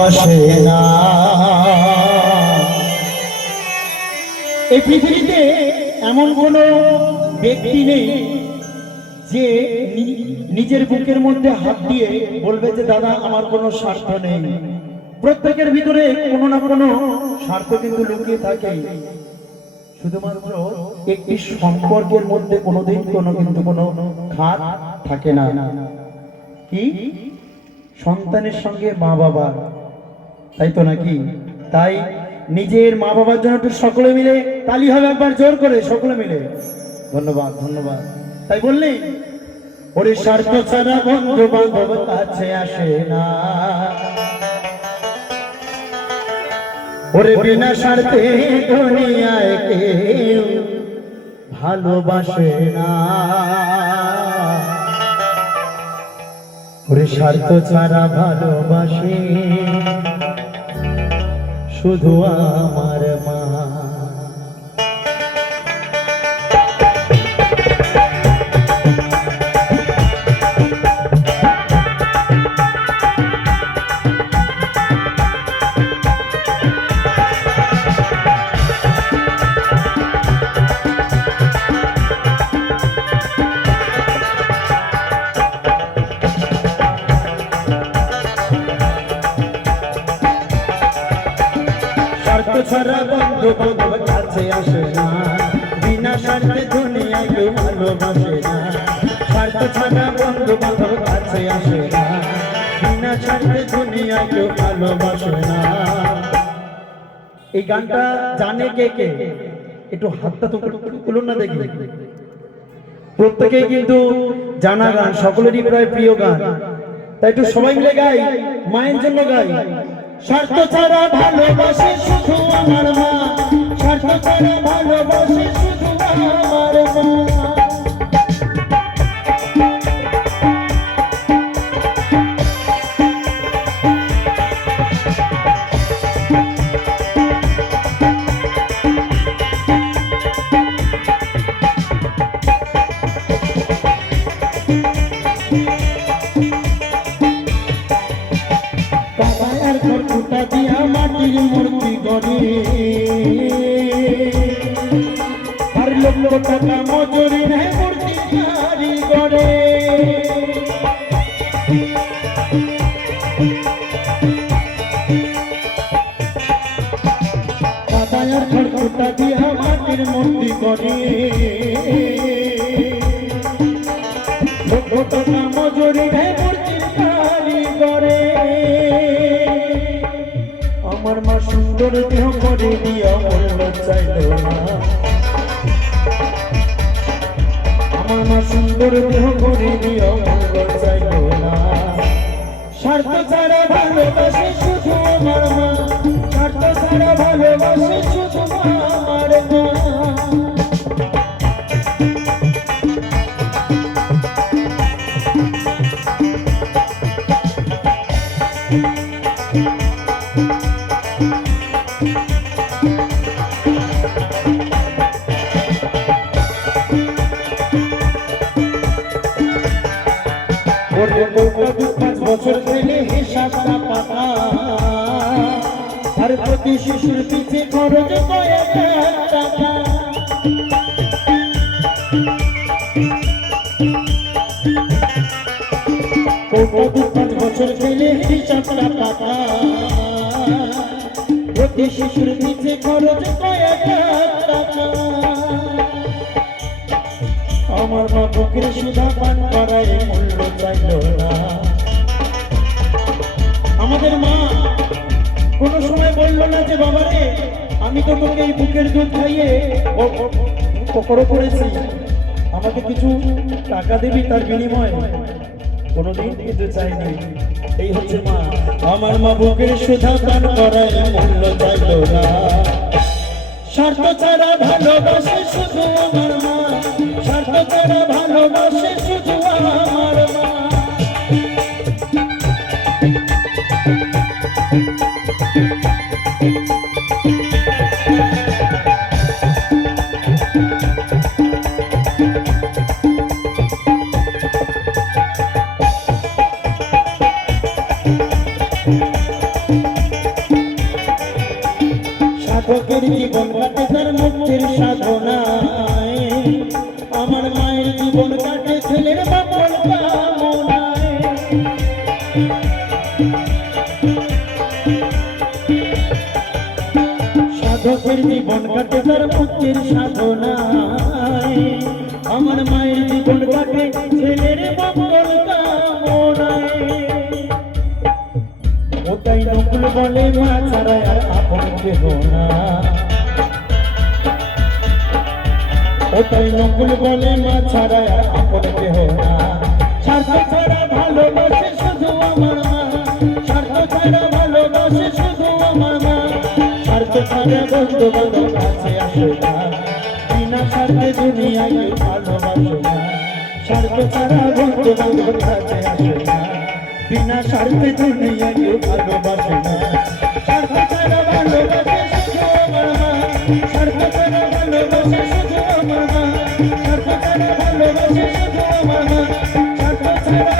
বসে না। এই পৃথিবীতে এমন কোনো ব্যক্তি নেই যে নিজের বুকের মধ্যে হাত দিয়ে বলবে যে দাদা আমার কোনো স্বার্থ নেই। প্রত্যেকের ভিতরে কোনো না কোনো স্বার্থ কিন্তু লুকিয়ে থাকে। শুধুমাত্র একটি সম্পর্কের মধ্যে কোনোদিন কিন্তু কোনো খাত থাকে না। কি? সন্তানের সঙ্গে মা বাবা, তাই তো নাকি? তাই নিজের মা বাবার জন্য একটু সকলে মিলে তালি হবে একবার জোর করে, সকলে মিলে। ধন্যবাদ ধন্যবাদ। তাই বললি ওরে স্বার্থ ছাড়া বন্ধু বান্ধব কাছে আসে না, ওরে বিনা স্বার্থে দুনিয়ায় কেউ ভালোবাসে না। ওরে স্বার্থ ছাড়া ভালোবাসে শুধু আমার মা। স্বার্থ ছাড়া বন্ধু বান্ধব কাছে আসে না, বিনা স্বার্থে দুনিয়ায় কেউ ভালোবাসে না। স্বার্থ ছাড়া বন্ধু বান্ধব কাছে আসে না, বিনা স্বার্থে দুনিয়ায় কেউ ভালোবাসে না। এই গানটা জানে কে কে? একটু হাতটা তো তুলুন না দেখি। প্রত্যেকেই কিন্তু জানা গান, সকলেরই প্রায় প্রিয় গান। তাই একটু সবাই মিলে গাই, মায়ের জন্য গাই। স্বার্থ ছাড়া ভালোবাসে শুধু আমার মা, স্বার্থ ছাড়া ভালোবাসে শুধু আমার মা। মাটির মূর্তি গড়ে আর লক্ষ টাকা মজুরি নেয় মূর্তি তৈরি করে। কাদায়ার খড়কুটা দিয়া মাটির মূর্তি গড়ে, লক্ষ টাকা মজুরি নেয় মূর্তি তৈরি করে। আমার মা সুন্দর দেহ করে দিয়া মূল্য চাইল না, আমার মা সুন্দর দেহ করে দিয়া মূল্য চাইল না। স্বার্থ ছাড়া ভালোবাসে শুধু আমার মা, স্বার্থ ছাড়া ভালোবাসে শুধু আমার মা। পাঁচ বছর গেলে হিসাবটা পাতা, আর প্রতি শিশুর পিছে খরচ কয়েক টাকা। পাঁচ বছর গেলে হিসাবটা পাতা, প্রতি শিশুর পিছে খরচ কয়েক টাকা। আমার মা বুকের সুধা পান করায় মূল্য চাইল না। আমাদের মা কোনো সময় বললো না যে বাবা রে আমি তো তোকে এই বুকের দুধ খাইয়ে বড় করেছি, আমাকে কিছু টাকা দিবি তার বিনিময়ে, কোনোদিন কিন্তু চাইনি। এই হচ্ছে মা। আমার মা বুকের সুধা পান করায় মূল্য চাইল না। স্বার্থ ছাড়া ভালোবাসে শুধু আমার মা, স্বার্থ ছাড়া ভালোবাসে শুধু আমার মা। সাধকের জীবন কাটে তার মুক্তির সাধনায়, আমার মায়ের জীবন কাটে ছেলের মঙ্গল কামনায়। সাধকের জীবন কাটে তার মুক্তির সাধনায়, আমার মায়ের জীবন কাটে ছেলের মঙ্গল কামনায়। ওটাই নকুল বলে মা ছাড়া আর আপন কেহ না, ওটাই নকুল বলে মা ছাড়া আর আপন কেহ না। স্বার্থ ছাড়া ভালোবাসে শুধু আমার মা, স্বার্থ ছাড়া ভালোবাসে শুধু আমার মা, স্বার্থ ছাড়া বন্ধু বান্ধব কাছে আসে না, বিনা স্বার্থে দুনিয়ায় ভালোবাসে না। স্বার্থ ছাড়া বন্ধু বান্ধব কাছে আসে না, বিনা স্বার্থে দুনিয়ায় ভালোবাসে না। স্বার্থ ছাড়া ভালোবাসে শুধু আমার মা, স্বার্থ ছাড়া ভালোবাসে শুধু আমার মা, স্বার্থ ছাড়া ভালোবাসে শুধু আমার মা, স্বার্থ ছাড়া